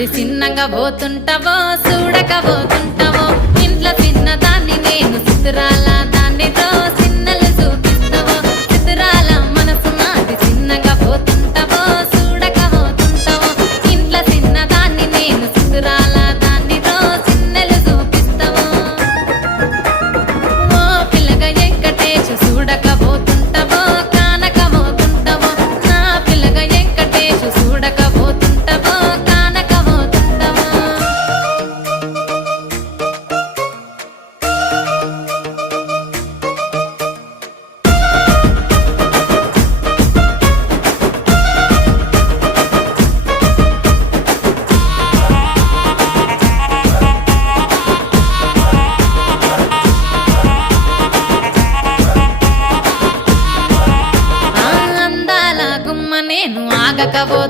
అది చిన్నగా పోతుంటావో చూడకపోతుంటావో ఇంట్లో చిన్నదాన్ని నేను సుతురాల దాన్నితో చిన్నలు చూపిస్తావో సుతురాల మనసు నాది చిన్నగా పోతుంటావో చూడకపోతుంటావో ఇంట్లో చిన్నదాన్ని నేను సుతురాల దాన్నితో చిన్నలు చూపిస్తావో ఓ పిల్లగా వెంకటేశు చూడకపోతుంటావో కానకపోతుంటావో నా పిల్లగా వెంకటేశు చూడకపోతుంటావో కానకపోతుంటావో ఆ అందాల గుమ్మ నేను ఆగకపోతుంటావో